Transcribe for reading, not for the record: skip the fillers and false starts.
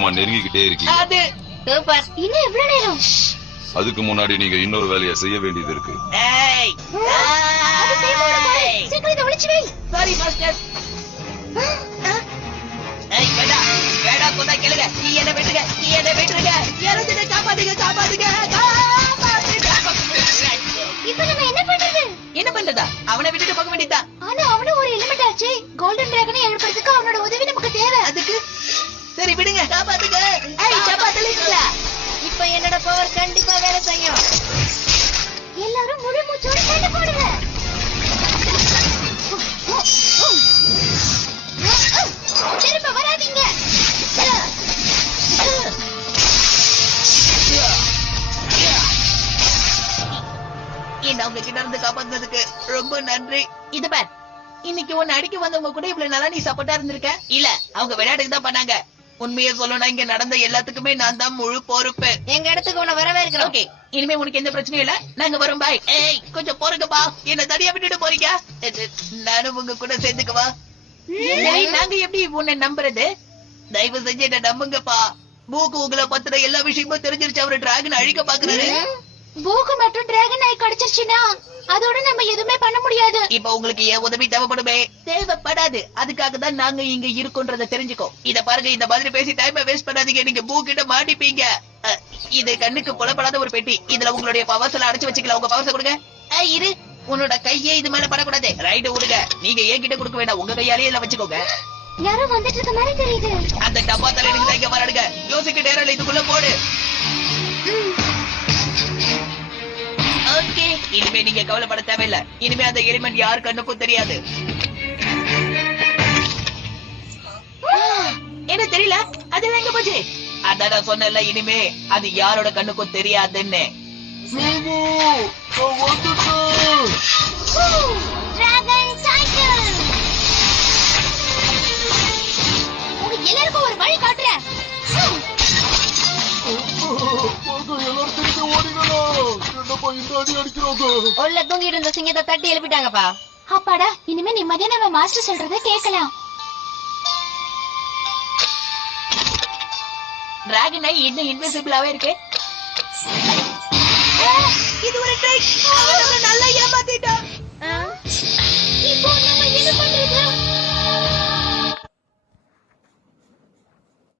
கொஞ்சமா நெருங்கிக்கிட்டே இருக்கீங்க. அது சூப்பர். இன்னும் எவ்வளவு நேரம்? அதுக்கு முன்னாடி நீங்க இன்னொரு வேலையை செய்ய வேண்டியது இருக்கு. ஏய் அது செய்யணும். சீக்கிரம் இத ஒளிச்சு வை. Sorry master. ஏய் வேடா வேடா போடா கேளுங்க. நீ என்ன விட்டுங்க. யாராவது என்ன காப்பாத்துங்க. இப்போ நம்ம என்ன பண்றதா? அவனை விட்டுட்டு போக வேண்டியதா? ஆனா அவனும் ஒரு எலிமெண்ட் ஆச்சு. கோல்டன் டிராகனை ஏற்படுத்துக்க அவனோட உதவி நமக்கு தேவை. அதுக்கு சரி விடுங்க. காப்பாத்துங்க. ஏய் காப்பாத்தலீங்களா? இப்போ என்னோட பவர் கண்டிப்பா வேலை செய்யும். எல்லாரும் முழு மூச்சோட சண்டை போடுங்க. திரும்ப வராதீங்க. என்ன அவங்க கிட்ட இருந்து காப்பாத்துனதுக்கு ரொம்ப நன்றி. இது பார், இன்னைக்கு உன்னை அடிக்க வந்தவங்க கூட இவ்வளவு நல்லா நீ சப்போர்ட்டா இருந்திருக்க. இல்ல அவங்க விளையாட்டுக்கு தான் பண்ணாங்க. உண்மையை சொல்லணும்னா இங்க நடந்த எல்லாத்துக்குமே நான் தான் முழு பொறுப்பு. எங்க இடத்துக்கு உன்னை வரவே இருக்கிறோம். ஓகே, இனிமே உனக்கு எந்த பிரச்சனையும் இல்ல. நாங்க வரோம். பாய். ஏய் கொஞ்சம் போறங்கப்பா. என்ன தனியா விட்டுட்டு போறீங்க? நானும் உங்க கூட சேர்ந்துக்குவா. நாங்க எப்படி உன்னை நம்புறது? தயவு செஞ்சு என்ன நம்புங்கப்பா. பூக்கு உங்களை பத்திர எல்லா விஷயமும் தெரிஞ்சிருச்சு. அவரு டிராகன் அழிக்க பாக்குறாரு. பூக்கு மட்டும் டிராகன் ஆகி கடிச்சிருச்சுன்னா அதோட நம்ம எதுவுமே பண்ண முடியாது. இப்ப உங்களுக்கு ஏன் உதவி தேவைப்படுமே? தேவைப்படாது. அதுக்காக தான் நாங்க இங்க இருக்கோன்றத தெரிஞ்சுக்கோ. இத பாருங்க, இந்த மாதிரி பேசி டைமை வேஸ்ட் பண்ணாதீங்க. நீங்க பூ கிட்ட மாட்டிப்பீங்க. இது கண்ணுக்கு புலப்படாத ஒரு பெட்டி. இதுல உங்களுடைய பவர்ஸ் எல்லாம் அடைச்சு வச்சுக்கலாம். உங்க பவர்ஸ கொடுங்க. இரு, உன்னோட கையே இது மேல படக்கூடாது. ரைட் விடுங்க. நீங்க ஏன் கிட்ட கொடுக்க வேண்டாம். உங்க கையாலேயே எல்லாம் வச்சுக்கோங்க. யாரோ வந்துட்டு இருக்க மாதிரி தெரியுது. அந்த டப்பா தலையில இங்க வராடுங்க. யோசிக்க நேரம் இதுக்குள்ள போடு. ஓகே, இனிமே நீங்க கவலைப்பட தேவையில்ல. இனிமே அந்த எலிமெண்ட் யார் கண்ணுக்கும் தெரியாது. என்ன தெரியல? அது எங்க போச்சு? அதான் நான் சொன்னல, இனிமே அது யாரோட கண்ணுக்கும் தெரியாதுன்னு. எல்லாருக்கும் ஒரு வழி காட்டுறேன். உள்ள தூங்கிட்டு இருந்த சிங்கத்தை தட்டி எழுப்பிட்டாங்கப்பா. அப்பாடா, இனிமே நிம்மதியா நம்ம மாஸ்டர் சொல்றத கேட்கலாம். டிராகன் ஐ இன்னும் இன்விசிபிளாவே இருக்கு. இது ஒரு ட்ரிக்.